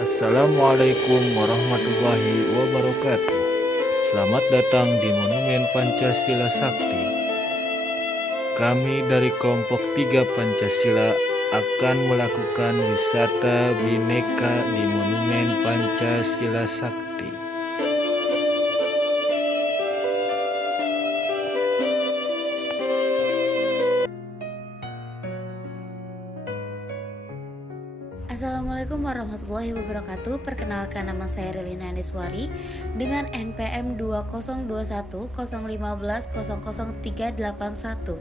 Assalamualaikum warahmatullahi wabarakatuh. Selamat datang di Monumen Pancasila Sakti. Kami dari kelompok 3 Pancasila akan melakukan wisata bineka di Monumen Pancasila Sakti. Assalamualaikum warahmatullahi wabarakatuh. Perkenalkan, nama saya Relina Aniswari dengan NPM 202105100381.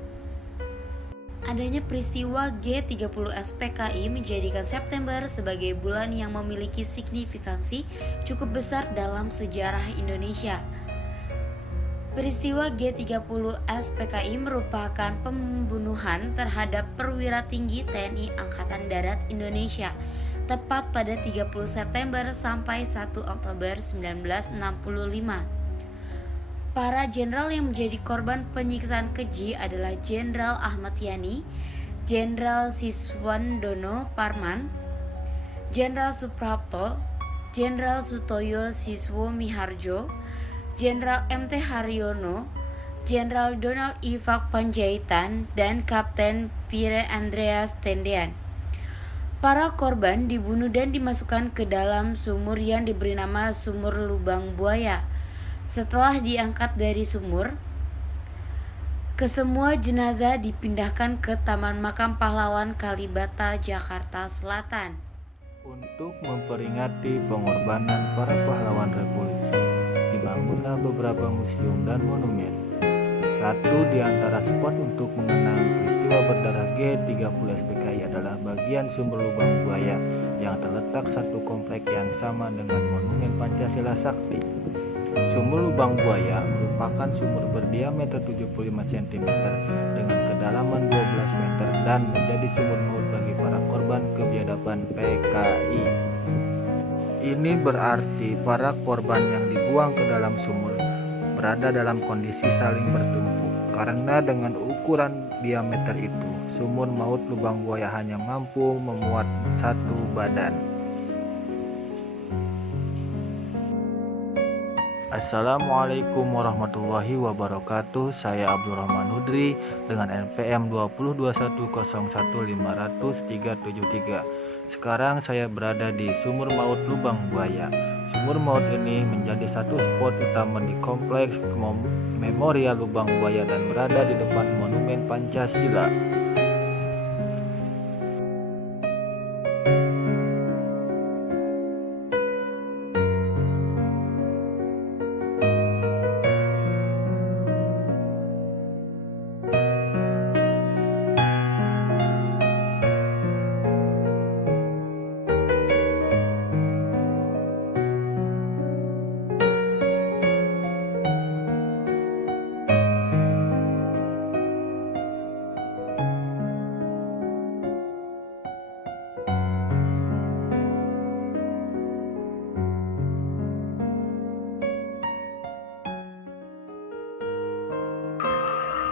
Adanya peristiwa G30S PKI menjadikan September sebagai bulan yang memiliki signifikansi cukup besar dalam sejarah Indonesia. Peristiwa G30S PKI merupakan pembunuhan terhadap perwira tinggi TNI Angkatan Darat Indonesia tepat pada 30 September sampai 1 Oktober 1965. Para jenderal yang menjadi korban penyiksaan keji adalah Jenderal Ahmad Yani, Jenderal Siswandono Parman, Jenderal Suprapto, Jenderal Sutoyo Siswo Miharjo, Jenderal MT Haryono, Jenderal Donald Ifak Panjaitan, dan Kapten Pierre Andreas Tendean. Para korban dibunuh dan dimasukkan ke dalam sumur yang diberi nama Sumur Lubang Buaya. Setelah diangkat dari sumur, kesemua jenazah dipindahkan ke Taman Makam Pahlawan Kalibata, Jakarta Selatan. Untuk memperingati pengorbanan para pahlawan revolusi, dibangunlah beberapa museum dan monumen. Satu di antara spot untuk mengenang peristiwa berdarah G30S PKI adalah bagian Sumur Lubang Buaya yang terletak satu komplek yang sama dengan Monumen Pancasila Sakti. Sumur Lubang Buaya merupakan sumur berdiameter 75 cm dengan kedalaman 12 meter dan menjadi sumur maut bagi para korban kebiadaban PKI. Ini berarti para korban yang dibuang ke dalam sumur berada dalam kondisi saling bertumpuk, karena dengan ukuran diameter itu, sumur maut Lubang Buaya hanya mampu memuat satu badan. Assalamualaikum warahmatullahi wabarakatuh. Saya Abdurrahman Hudri dengan NPM 202101500373. Sekarang saya berada di Sumur Maut Lubang Buaya. Sumur maut ini menjadi satu spot utama di kompleks Memorial Lubang Buaya dan berada di depan Monumen Pancasila.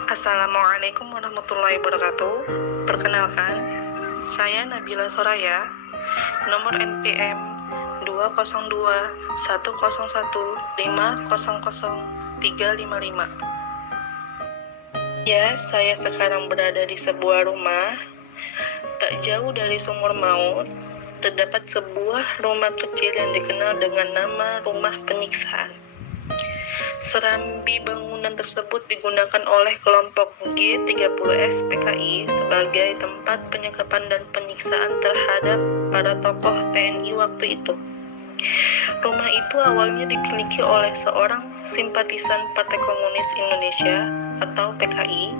Assalamualaikum warahmatullahi wabarakatuh. Perkenalkan, saya Nabila Soraya, nomor NPM 2021110150355. Ya, saya sekarang berada di sebuah rumah. Tak jauh dari sumur maut, terdapat sebuah rumah kecil yang dikenal dengan nama Rumah Penyiksaan. Serambi bangunan tersebut digunakan oleh kelompok G30S PKI sebagai tempat penyekapan dan penyiksaan terhadap para tokoh TNI waktu itu. Rumah itu awalnya dimiliki oleh seorang simpatisan Partai Komunis Indonesia atau PKI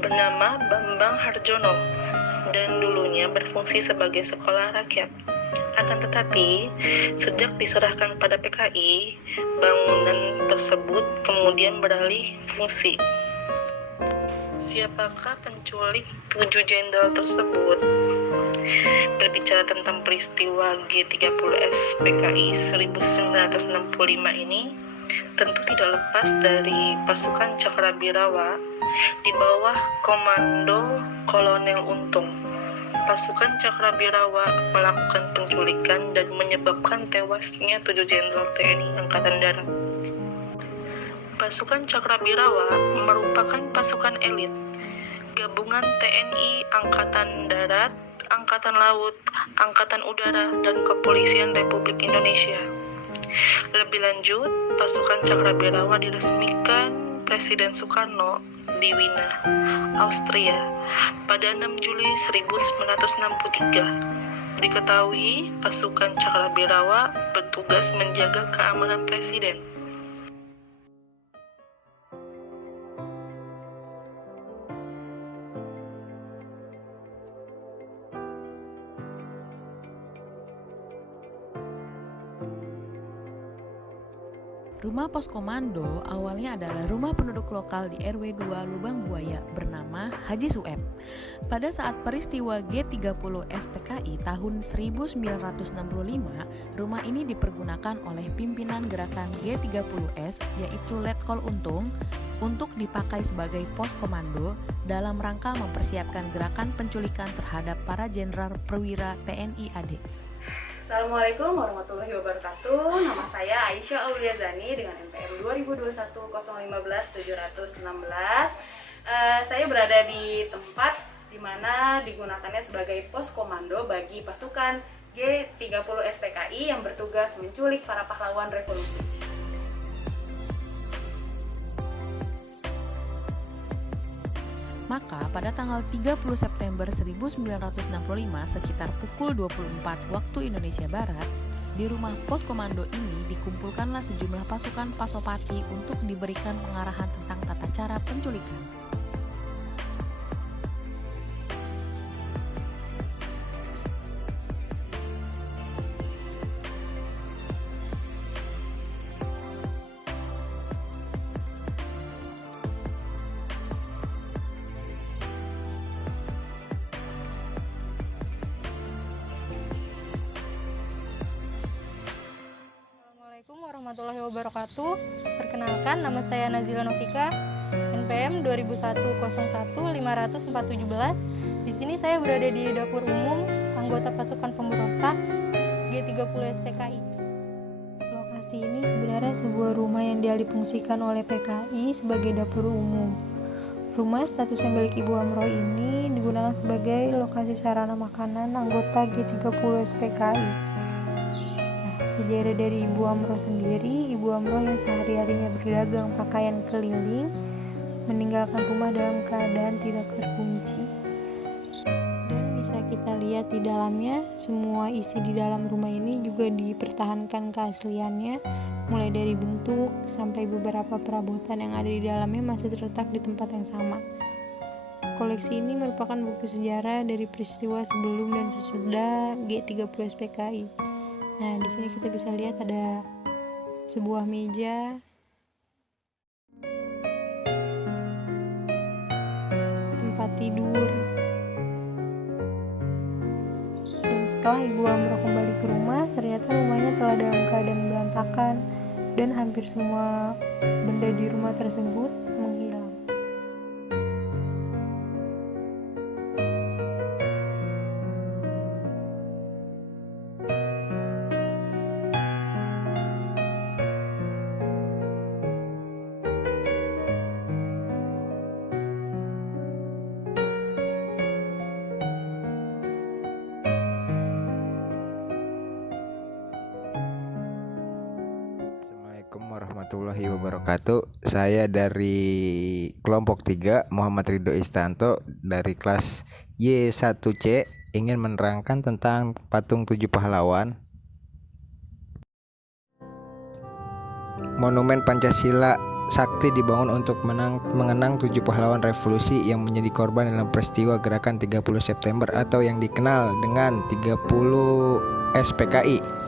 bernama Bambang Harjono dan dulunya berfungsi sebagai sekolah rakyat. Akan tetapi, sejak diserahkan pada PKI, bangunan tersebut kemudian beralih fungsi. Siapakah penculik 7 jenderal tersebut? Berbicara tentang peristiwa G30S/PKI 1965 ini, tentu tidak lepas dari pasukan Cakrawirawa di bawah komando Kolonel Untung. pasukan Cakrabirawa melakukan penculikan dan menyebabkan tewasnya 7 jenderal TNI Angkatan Darat. Pasukan Cakrabirawa merupakan pasukan elit gabungan TNI Angkatan Darat, Angkatan Laut, Angkatan Udara, dan Kepolisian Republik Indonesia. Lebih lanjut, pasukan Cakrabirawa diresmikan Presiden Soekarno di Wina, Austria pada 6 Juli 1963. Diketahui pasukan Cakrabirawa bertugas menjaga keamanan Presiden. Rumah Pos Komando awalnya adalah rumah penduduk lokal di RW 2 Lubang Buaya bernama Haji Sueb. Pada saat peristiwa G30 SPKI tahun 1965, rumah ini dipergunakan oleh pimpinan gerakan G30S yaitu Letkol Untung untuk dipakai sebagai pos komando dalam rangka mempersiapkan gerakan penculikan terhadap para jenderal perwira TNI AD. Assalamualaikum warahmatullahi wabarakatuh. Nama saya Aisyah Auliazani dengan NPM 2021-015-716. Saya berada di tempat di mana digunakannya sebagai pos komando bagi pasukan G30 SPKI yang bertugas menculik para pahlawan revolusi. Maka pada tanggal 30 September 1965 sekitar pukul 24 waktu Indonesia Barat, di rumah pos komando ini dikumpulkanlah sejumlah pasukan Pasopati untuk diberikan pengarahan tentang tata cara penculikan. Assalamualaikum warahmatullahi wabarakatuh. Perkenalkan, nama saya Nazila Novika, NPM 2001-01-500-417. Di sini saya berada di dapur umum anggota pasukan pemberontak G30 SPKI. Lokasi ini sebenarnya sebuah rumah yang dialihfungsikan oleh PKI sebagai dapur umum. Rumah statusnya milik Ibu Amroh ini digunakan sebagai lokasi sarana makanan anggota G30 SPKI. Sejarah dari Ibu Amroh sendiri, Ibu Amroh yang sehari-harinya berdagang pakaian keliling meninggalkan rumah dalam keadaan tidak terkunci. Dan bisa kita lihat di dalamnya, semua isi di dalam rumah ini juga dipertahankan keasliannya, mulai dari bentuk sampai beberapa perabotan yang ada di dalamnya masih terletak di tempat yang sama. Koleksi ini merupakan bukti sejarah dari peristiwa sebelum dan sesudah G30 SPKI. Nah, di sini kita bisa lihat ada sebuah meja, tempat tidur. Dan setelah Ibu Amroh kembali ke rumah, ternyata rumahnya telah dalam keadaan berantakan dan hampir semua benda di rumah tersebut menghilang. Assalamualaikum warahmatullahi wabarakatuh. Saya dari kelompok 3 Muhammad Ridho Istanto dari kelas Y1C ingin menerangkan tentang patung 7 pahlawan. Monumen Pancasila Sakti dibangun untuk mengenang 7 pahlawan revolusi yang menjadi korban dalam peristiwa gerakan 30 September atau yang dikenal dengan 30 SPKI.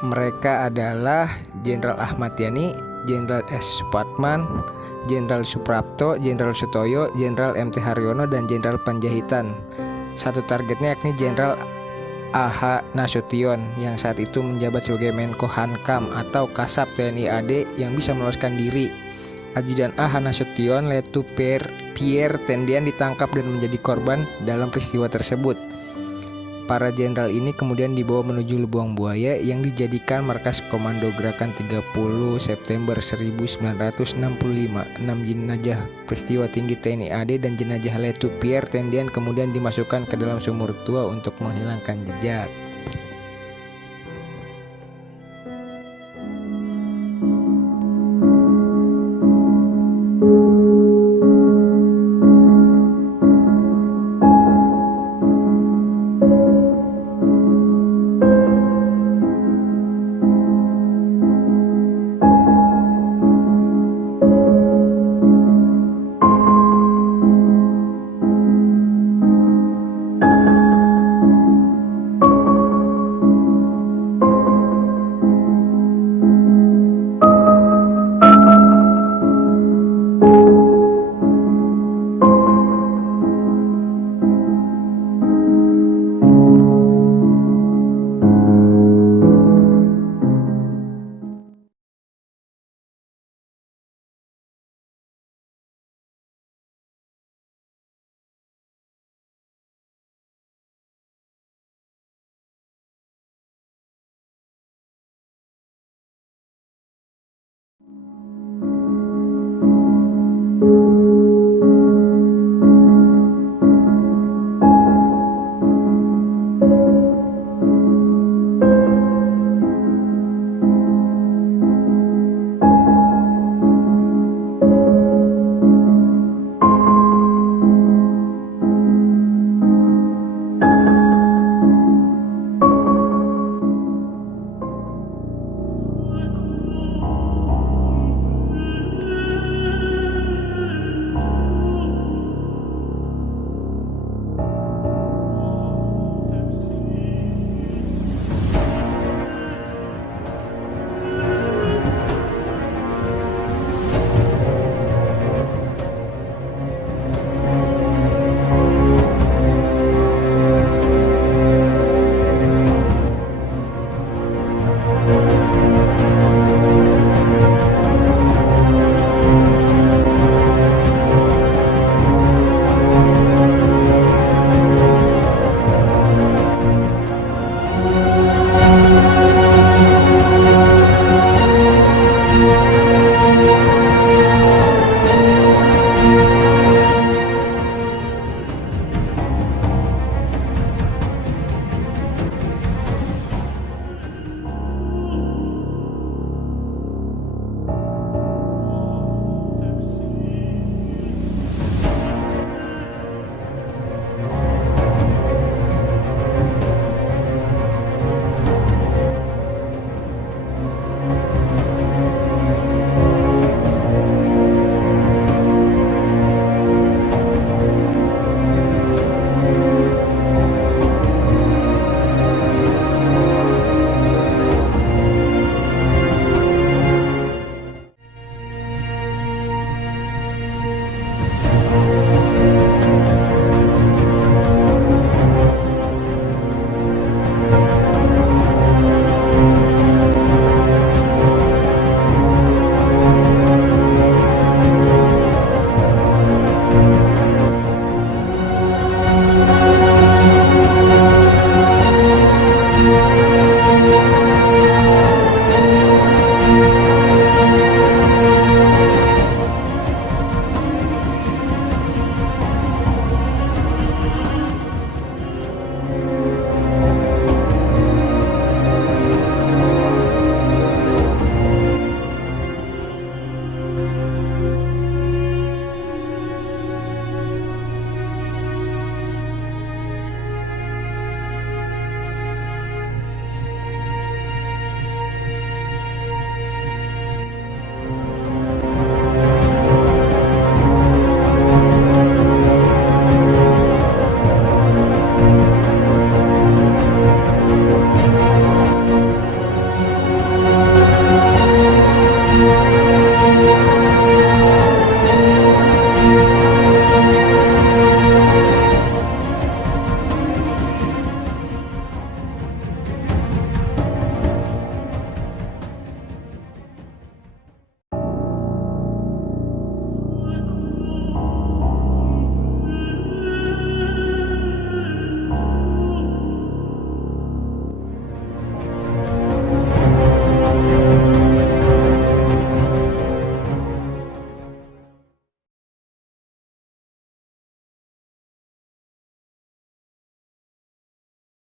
Mereka adalah Jenderal Ahmad Yani, Jenderal S. Supratman, Jenderal Suprapto, Jenderal Sutoyo, Jenderal MT Haryono, dan Jenderal Panjaitan. Satu targetnya yakni Jenderal A.H. Nasution yang saat itu menjabat sebagai Menko Hankam atau Kasat TNI AD yang bisa meloloskan diri Ajudan A Hanasution Letu Pierre Tendian ditangkap dan menjadi korban dalam peristiwa tersebut. Para jenderal ini kemudian dibawa menuju Lubang Buaya yang dijadikan markas Komando Gerakan 30 September 1965. 6 jenazah peristiwa tinggi TNI AD dan jenazah Letu Pierre Tendian kemudian dimasukkan ke dalam sumur tua untuk menghilangkan jejak.